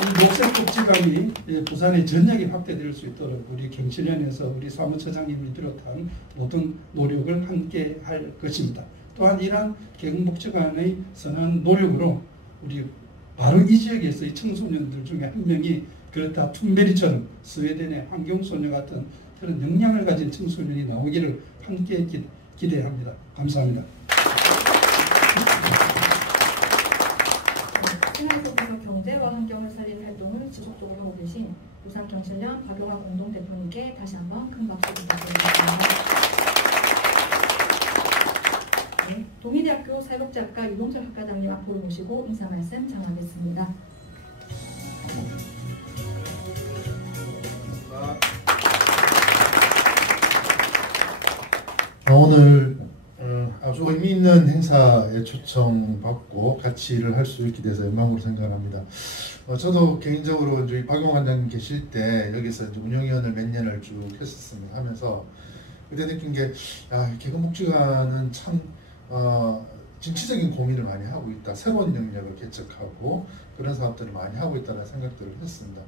이 녹색복지관이 부산의 전역에 확대될 수 있도록 우리 경실련에서 우리 사무처장님이 비롯한 모든 노력을 함께 할 것입니다. 또한 이러한 개금복지관의 선한 노력으로 우리 바로 이 지역에서의 청소년들 중에 한 명이 그렇다 툰베리처럼 스웨덴의 환경소녀 같은 그런 역량을 가진 청소년이 나오기를 함께 기대합니다. 감사합니다. 생활속에서 경제와 환경을 살리는 활동을 지속적으로 하고 계신 부산경실련 박용화 공동대표님께 다시 한번 큰 박수 부탁드립니다. 네, 동의대학교 사회복지학과 유동철 학과장님 앞으로 모시고 인사 말씀 전하겠습니다. 오늘 아주 의미 있는 행사에 초청받고 같이 일을 할 수 있게 돼서 영광으로 생각합니다. 저도 개인적으로 이제 박용 관장님 계실 때 여기서 이제 운영위원을 몇 년을 쭉 했었습니다. 하면서 그때 느낀 게 개근복지관은 참 진취적인 고민을 많이 하고 있다. 새로운 영역을 개척하고 그런 사업들을 많이 하고 있다는 생각들을 했습니다.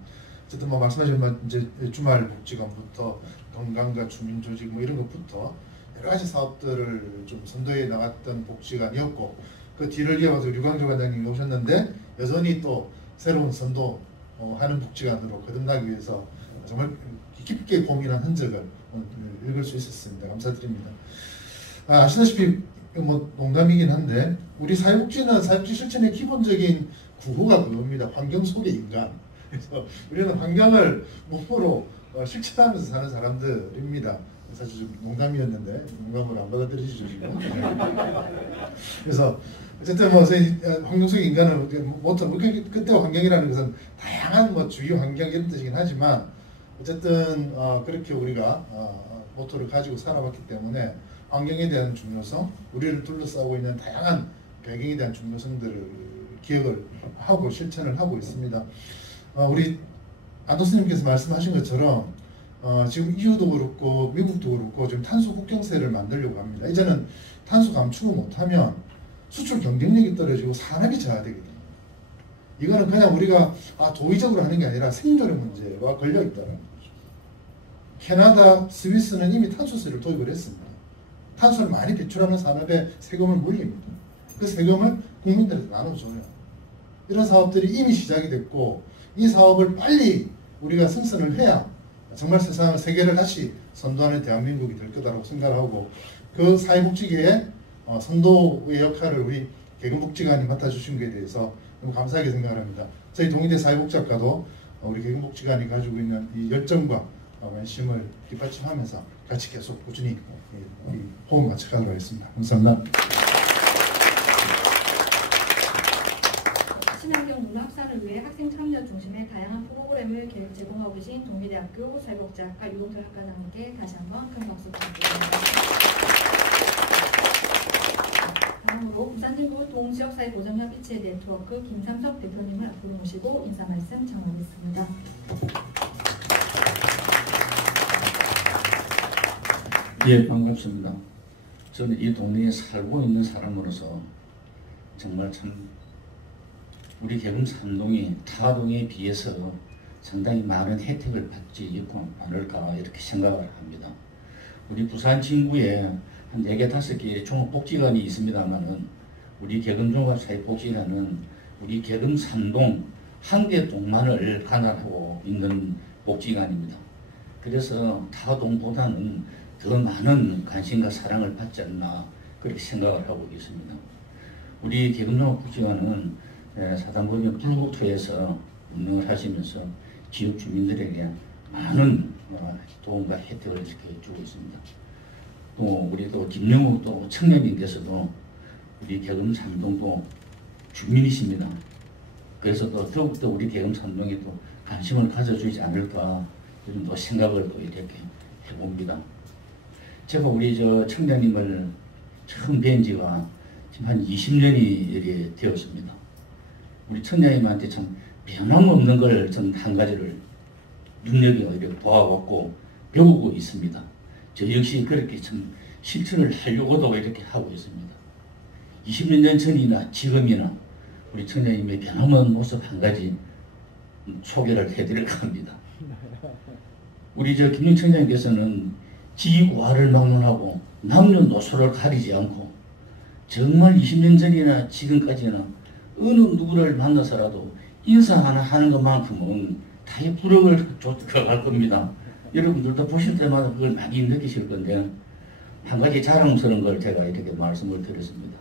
어쨌든 뭐 말씀하신 이제 주말 복지관부터 건강과 주민조직 뭐 이런 것부터 여러 가지 사업들을 좀 선도해 나갔던 복지관이었고 그 뒤를 이어가서 류광조 관장님이 오셨는데 여전히 또 새로운 선도하는 복지관으로 거듭나기 위해서 정말 깊게 고민한 흔적을 읽을 수 있었습니다. 감사드립니다. 아시다시피 뭐 농담이긴 한데 우리 사회복지는 사회복지 실천의 기본적인 구호가 그겁니다. 환경 속의 인간. 그래서 우리는 환경을 몸으로 실천하면서 사는 사람들입니다. 사실 좀 농담이었는데 농담을 안 받아들이시죠 지금. 그래서 어쨌든 뭐 환경 속의 인간은 그때 환경이라는 것은 다양한 뭐 주위 환경 이런 뜻이긴 하지만 어쨌든 그렇게 우리가 모토를 가지고 살아왔기 때문에 환경에 대한 중요성, 우리를 둘러싸고 있는 다양한 배경에 대한 중요성들을 기억을 하고 실천을 하고 있습니다. 우리 안도스님께서 말씀하신 것처럼 지금 EU도 그렇고 미국도 그렇고 지금 탄소 국경세를 만들려고 합니다. 이제는 탄소 감축을 못하면 수출 경쟁력이 떨어지고 산업이 저하되거든요. 이거는 그냥 우리가 도의적으로 하는 게 아니라 생존의 문제와 걸려있다는 거죠. 캐나다, 스위스는 이미 탄소세를 도입을 했습니다. 탄소를 많이 배출하는 산업에 세금을 물립니다. 그 세금을 국민들한테 나눠줘요. 이런 사업들이 이미 시작이 됐고 이 사업을 빨리 우리가 승선을 해야 정말 세계를 다시 선도하는 대한민국이 될 거다라고 생각하고 그 사회복지계의 선도의 역할을 우리 개근복지관이 맡아주신 것에 대해서 너무 감사하게 생각합니다. 저희 동의대 사회복지학과도 우리 개근복지관이 가지고 있는 이 열정과 관심을 뒷받침하면서 같이 계속 꾸준히 호흡 맞춰가도록 하겠습니다. 감사합니다. 친환경 문화 확산을 위해 학생 참여 중심의 다양한 프로그램을 제공하고 계신 동의대학교 사회복지학과 유동철 학과장님께 다시 한번 큰 박수 부탁드립니다. 다음으로 부산진구 동지역사회 보전협의체 네트워크 김삼석 대표님을 앞으로 모시고 인사 말씀 전하겠습니다. 예, 반갑습니다. 저는 이 동네에 살고 있는 사람으로서 정말 참 우리 개금 산동이 타동에 비해서 상당히 많은 혜택을 받지 있고 않을까 이렇게 생각을 합니다. 우리 부산 진구에 한 4개, 5개 종합복지관이 있습니다만은 우리 개금종합사회복지관은 우리 개금 산동 한 개 동만을 관할하고 있는 복지관입니다. 그래서 타 동보다는 더 많은 관심과 사랑을 받지 않나 그렇게 생각을 하고 있습니다. 우리 개금종합복지관은 사단법인 불국토에서 운영을 하시면서 지역 주민들에게 많은 도움과 혜택을 이렇게 주고 있습니다. 또 우리 또 김영욱 또 청년님께서도 우리 개금산동도 주민이십니다. 그래서 또 더욱더 우리 개금산동에 또 관심을 가져주지 않을까 이런 또 생각을 또 이렇게 해봅니다. 제가 우리 청장님을 처음 뵌 지가 지금 한 20년이 이렇게 되었습니다. 우리 청장님한테 참 변함없는 걸 전 한 가지를 능력이 이렇게 보아왔고 배우고 있습니다. 저 역시 그렇게 참 실천을 하려고도 이렇게 하고 있습니다. 20년 전이나 지금이나 우리 청장님의 변함없는 모습 한 가지 소개를 해드릴까 합니다. 우리 김용 청장님께서는 지구화를 막론하고 남녀노소를 가리지 않고 정말 20년 전이나 지금까지나 어느 누구를 만나서라도 인사 하나 하는 것만큼은 다의 부러움을 쫓아갈 겁니다. 여러분들도 보실 때마다 그걸 많이 느끼실 건데 한 가지 자랑스러운 걸 제가 이렇게 말씀을 드렸습니다.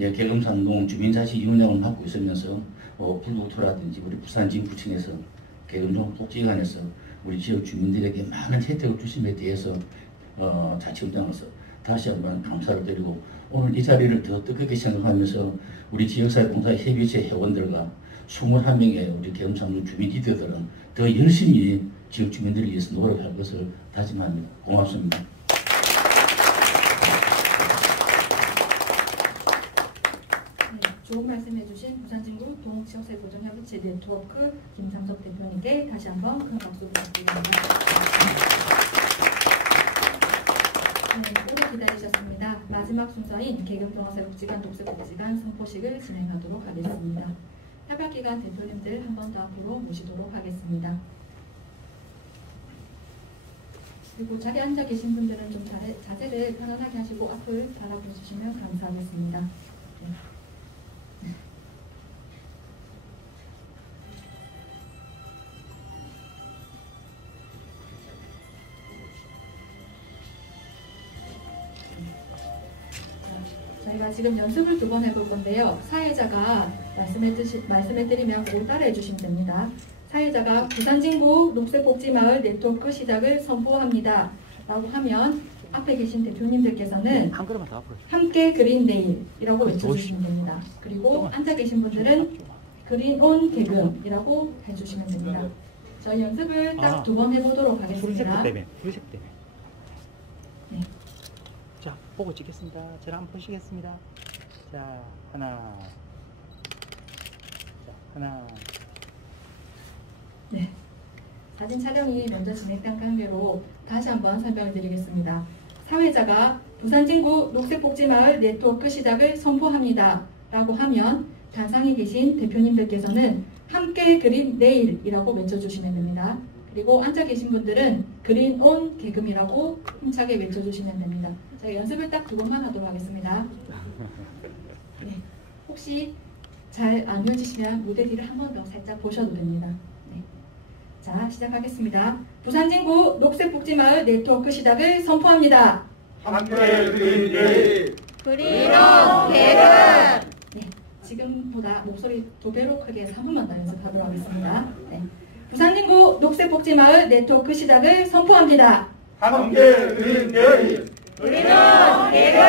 예, 개금산동 주민자치 위원장을 맡고 있으면서 불국토라든지 우리 부산진구청에서 개금종합복지관에서 우리 지역 주민들에게 많은 혜택을 주심에 대해서 자치원장으로서 다시 한번 감사를 드리고 오늘 이 자리를 더 뜨겁게 생각하면서 우리 지역사회봉사 협의체 회원들과 21명의 우리 개금산동 주민 리더들은 더 열심히 지역 주민들을 위해서 노력할 것을 다짐합니다. 고맙습니다. 좋은 말씀해주신 부산진구 동지역사회보존협의체 네트워크 김상석 대표님께 다시 한번 큰 박수 부탁드립니다. 네, 오래 기다리셨습니다. 마지막 순서인 계급경화사회복지관 녹색복지관 선포식을 진행하도록 하겠습니다. 협약기관 대표님들 한 번 더 앞으로 모시도록 하겠습니다. 그리고 자리에 앉아 계신 분들은 좀 자세를 편안하게 하시고 앞을 바라보시면 감사하겠습니다. 네. 저희가 지금 연습을 2번 해볼 건데요. 사회자가 말씀해드리면 그걸 따라해 주시면 됩니다. 사회자가 부산진구 녹색복지마을 네트워크 시작을 선포합니다. 라고 하면 앞에 계신 대표님들께서는 함께 그린 내일이라고 외쳐주시면 됩니다. 그리고 앉아 계신 분들은 그린 온 개근이라고 해주시면 됩니다. 저희 연습을 딱 2번 해보도록 하겠습니다. 불색 때문에. 네. 자, 보고 찍겠습니다. 저를 한번 보시겠습니다. 자, 하나. 자, 하나. 네. 사진 촬영이 먼저 진행된 관계로 다시 한번 설명을 드리겠습니다. 사회자가 부산진구 녹색복지마을 네트워크 시작을 선포합니다. 라고 하면 단상에 계신 대표님들께서는 함께 그린 내일이라고 외쳐주시면 됩니다. 그리고 앉아 계신 분들은 그린 온 개금이라고 힘차게 외쳐주시면 됩니다. 자, 연습을 딱 2번만 하도록 하겠습니다. 네. 혹시 잘 안 이어지시면 무대 뒤를 한 번 더 살짝 보셔도 됩니다. 네. 자, 시작하겠습니다. 부산진구 녹색복지마을 네트워크 시작을 선포합니다. 함께 그린 내일. 그린 온 개근. 네. 지금보다 목소리 2배로 크게 해서 한 번만 더 연습하도록 하겠습니다. 네. 부산진구 녹색복지마을 네트워크 시작을 선포합니다. 함께 그린 내일. 그린 온 개근.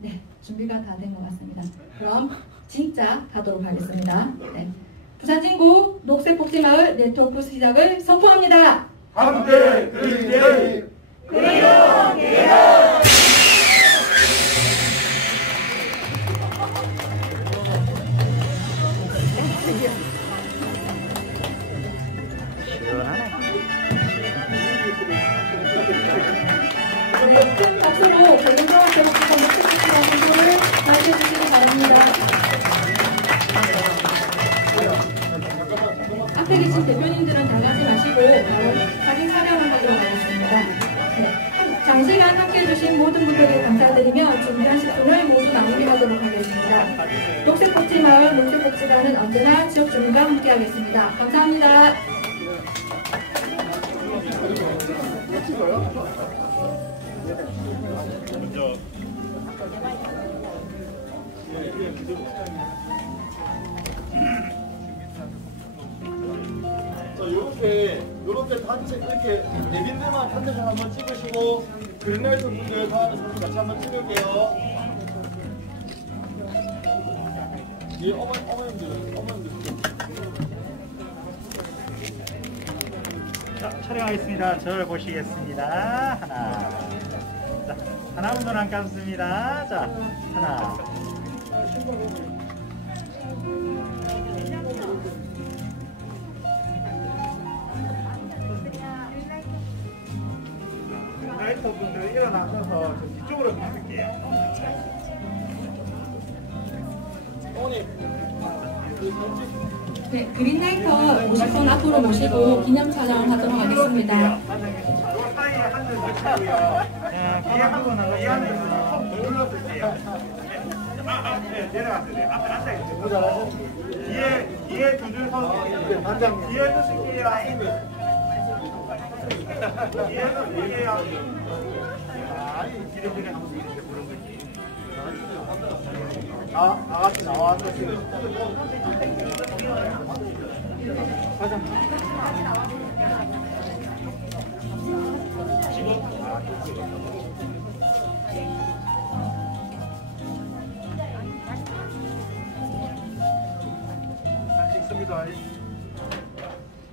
네, 준비가 다 된 것 같습니다. 그럼 진짜 가도록 하겠습니다. 네. 부산진구 녹색복지마을 네트워크 시작을 선포합니다. 함께 그린 내일. 그린 온 개근. 큰 박수로 계급경화사회복지관 녹색복지관 선포를 맞이해주시기 바랍니다. 앞에 계신 대표님들은 나가지 마시고 바로 사진 촬영을 하도록 하겠습니다. 네. 장시간 함께해 주신 모든 분들께 감사드리며 준비한 10분을 모두 마무리하도록 하겠습니다. 녹색복지마을 녹색복지관은 언제나 지역 주민과 함께하겠습니다. 감사합니다. 요렇게 단체 이렇게 내빈들만 단체샷 한번 찍으시고 그린라이트 분들 좋아하는 사진 같이 한번 찍을게요. 이 어머님들. 자, 촬영하겠습니다. 저를 보시겠습니다. 하나. 자, 하나 한 번 안 감습니다. 자, 하나. 라이터 분들 일어나셔서 이쪽으로 비출게요. 네, 그린라이터 50번 앞으로 모시고 기념 촬영을 하도록 하겠습니다. 뒤에 한 분은 이 안에서 눌러주세요. 네, 내려가세요. 네, 앞에 앉아있어요. 뒤에 두 줄 서 뒤에 서실게요. 뒤에 서실게요. 아니, 뒤에 하고 이렇게 부른 거지. 아가씨 나와서 지금.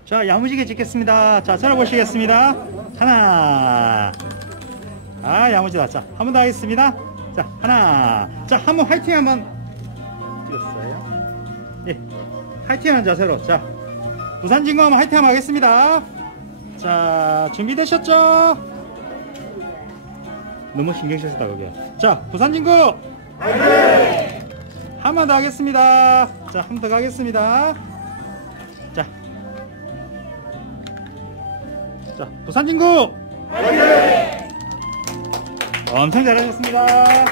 자, 야무지게 찍겠습니다. 자, 저를 보시겠습니다. 하나. 아, 야무지다. 자, 한 번 더 하겠습니다. 자, 하나. 자, 한번 화이팅 한번 찍었어요. 예, 화이팅하는 자세로. 자, 부산진구 한번 화이팅 한번 하겠습니다. 자, 준비되셨죠? 너무 신경 쓰셨다 그게. 자, 부산진구 화이팅! 한 번 더 하겠습니다. 자, 한 번 더 가겠습니다. 자, 부산진구 화이팅! 엄청 잘하셨습니다.